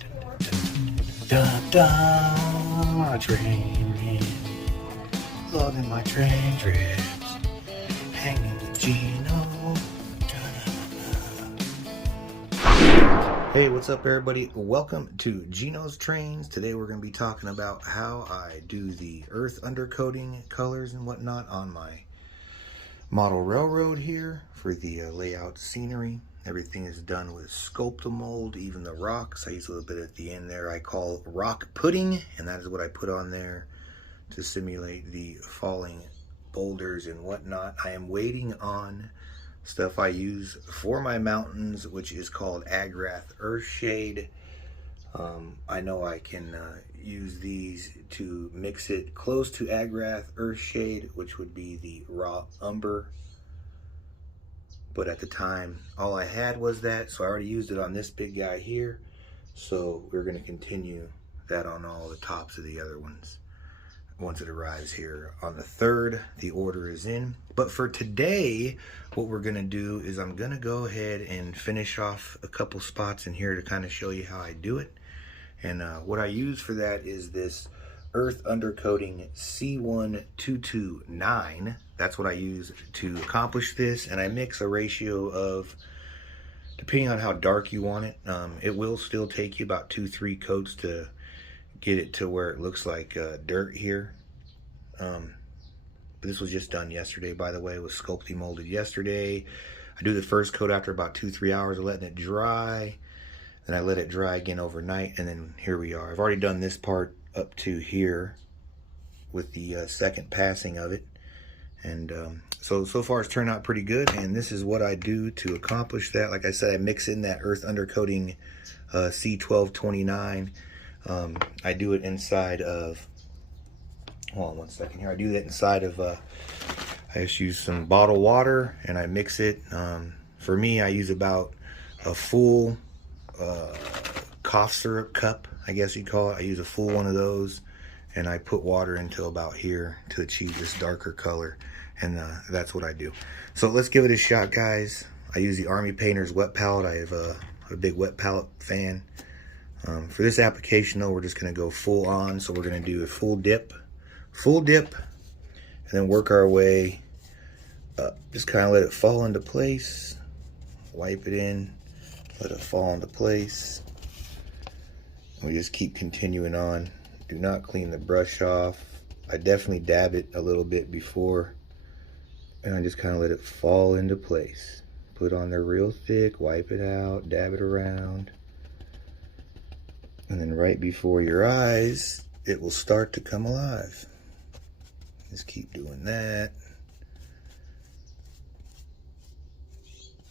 Da da, training, loving my train trips, hanging with Gino. Hey, what's up, everybody? Welcome to Gino's Trains. Today we're going to be talking about how I do the earth undercoating colors and whatnot on my model railroad here for the layout scenery. Everything is done with Sculptamold, even the rocks. I use a little bit at the end there I call rock pudding, and that is what I put on there to simulate the falling boulders and whatnot. I am waiting on stuff I use for my mountains, which is called Agrath Earthshade. I know I can use these to mix it close to Agrath Earthshade, which would be the raw umber. But at the time, all I had was that, so I already used it on this big guy here. So we're going to continue that on all the tops of the other ones once it arrives here on the 3rd. The order is in. But for today, what we're going to do is I'm going to go ahead and finish off a couple spots in here to kind of show you how I do it. And what I use for that is this Earth Undercoating C1229. That's what I use to accomplish this. And I mix a ratio of, depending on how dark you want it, it will still take you about 2-3 coats to get it to where it looks like dirt here. But this was just done yesterday, by the way. It was Sculpting molded yesterday. I do the first coat after about 2-3 hours of letting it dry. Then I let it dry again overnight, and then here we are. I've already done this part up to here with the second passing of it. And so far it's turned out pretty good, and this is what I do to accomplish that. Like I said, I mix in that Earth Undercoating C1229. I do it inside of, hold on one second here. I do that inside of, I just use some bottled water and I mix it. For me, I use about a full cough syrup cup, I guess you'd call it. I use a full one of those, and I put water until about here to achieve this darker color. And that's what I do. So let's give it a shot, guys. I use the Army Painter's wet palette. I have a big wet palette fan. For this application though, we're just gonna go full on. So we're gonna do a full dip, and then work our way up. Just kind of let it fall into place, wipe it in, let it fall into place. And we just keep continuing on. Do not clean the brush off. I definitely dab it a little bit before, and I just kind of let it fall into place. Put on there real thick, wipe it out, dab it around. And then right before your eyes, it will start to come alive. Just keep doing that.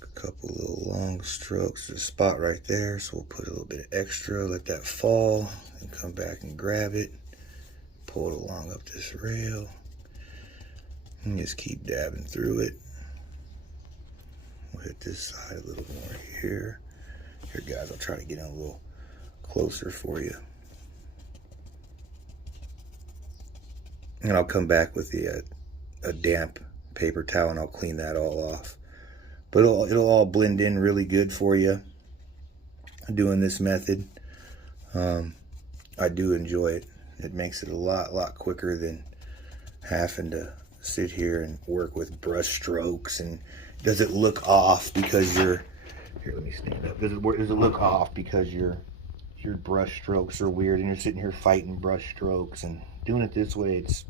A couple little long strokes. There's a spot right there, so we'll put a little bit of extra, let that fall, and come back and grab it. Pull it along up this rail. And just keep dabbing through it. We'll hit this side a little more here. Here, guys, I'll try to get in a little closer for you. And I'll come back with the a damp paper towel and I'll clean that all off. But it'll all blend in really good for you doing this method. I do enjoy it. It makes it a lot quicker than having to sit here and work with brush strokes. And does it look off because you're, here, let me stand up. Does it look off because your brush strokes are weird and you're sitting here fighting brush strokes? And doing it this way, it's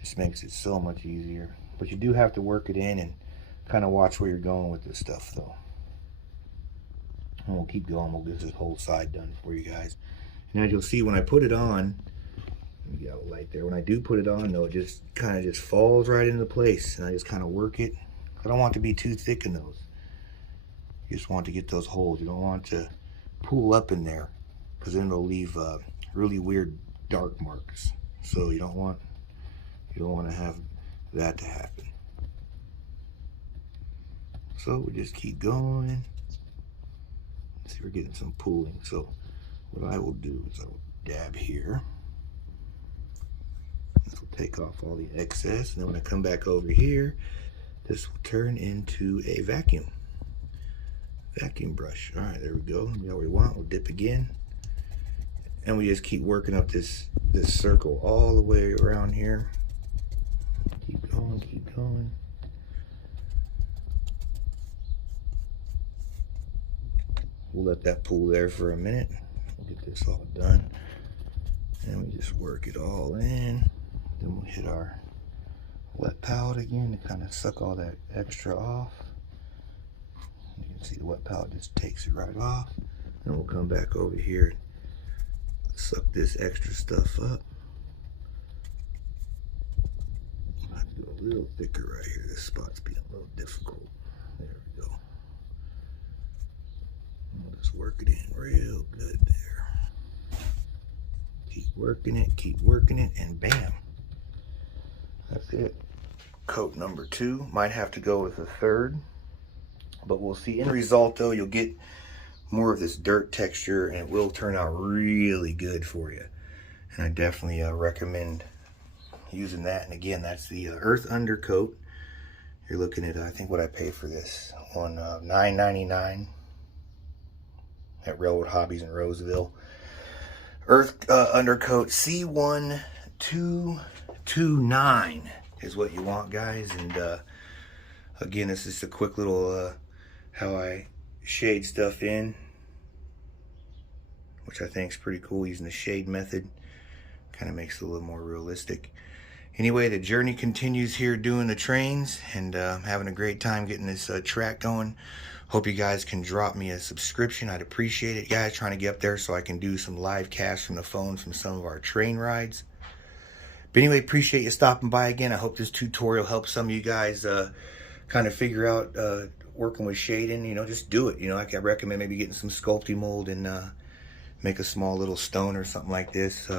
just makes it so much easier. But you do have to work it in and kind of watch where you're going with this stuff though. And we'll keep going. We'll get this whole side done for you guys. And as you'll see when I put it on, let me get out light there. When I do put it on though, it just kind of just falls right into place, and I just kind of work it. I don't want it to be too thick in those. You just want to get those holes. You don't want to pool up in there, because then it'll leave really weird dark marks. So you don't want to have that to happen. So we just keep going. See, we're getting some pooling. So what I will do is I'll dab here. This will take off all the excess, and then when I come back over here, this will turn into a vacuum brush. All right, there we go. We got what we want. We'll dip again. And we just keep working up this circle all the way around here. Keep going, keep going. We'll let that pool there for a minute. We'll get this all done. And we just work it all in. Then we'll hit our wet palette again to kind of suck all that extra off. You can see the wet palette just takes it right off. And we'll come back over here and suck this extra stuff up. I have to go a little thicker right here. This spot's being a little difficult. There we go. We'll just work it in real good there. Keep working it, and bam. That's it. Coat number 2. Might have to go with a third, but we'll see. In result though, you'll get more of this dirt texture, and it will turn out really good for you. And I definitely recommend using that. And again, that's the Earth Undercoat. You're looking at, I think what I paid for this on $9.99 at Railroad Hobbies in Roseville. Earth Undercoat C1229 is what you want, guys. And again, this is a quick little how I shade stuff in, which I think is pretty cool, using the shade method. Kind of makes it a little more realistic. Anyway, the journey continues here doing the trains, and having a great time getting this track going. Hope you guys can drop me a subscription. I'd appreciate it, guys. Trying to get up there so I can do some live casts from the phone from some of our train rides. But anyway, appreciate you stopping by again. I hope this tutorial helps some of you guys kind of figure out working with shading. You know, just do it. You know, I can recommend maybe getting some Sculpey mold and make a small little stone or something like this.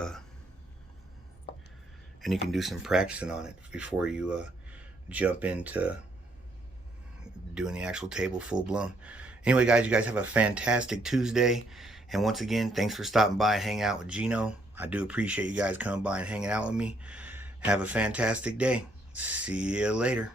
And you can do some practicing on it before you jump into doing the actual table full blown. Anyway, guys, you guys have a fantastic Tuesday. And once again, thanks for stopping by and hanging out with Gino. I do appreciate you guys coming by and hanging out with me. Have a fantastic day. See you later.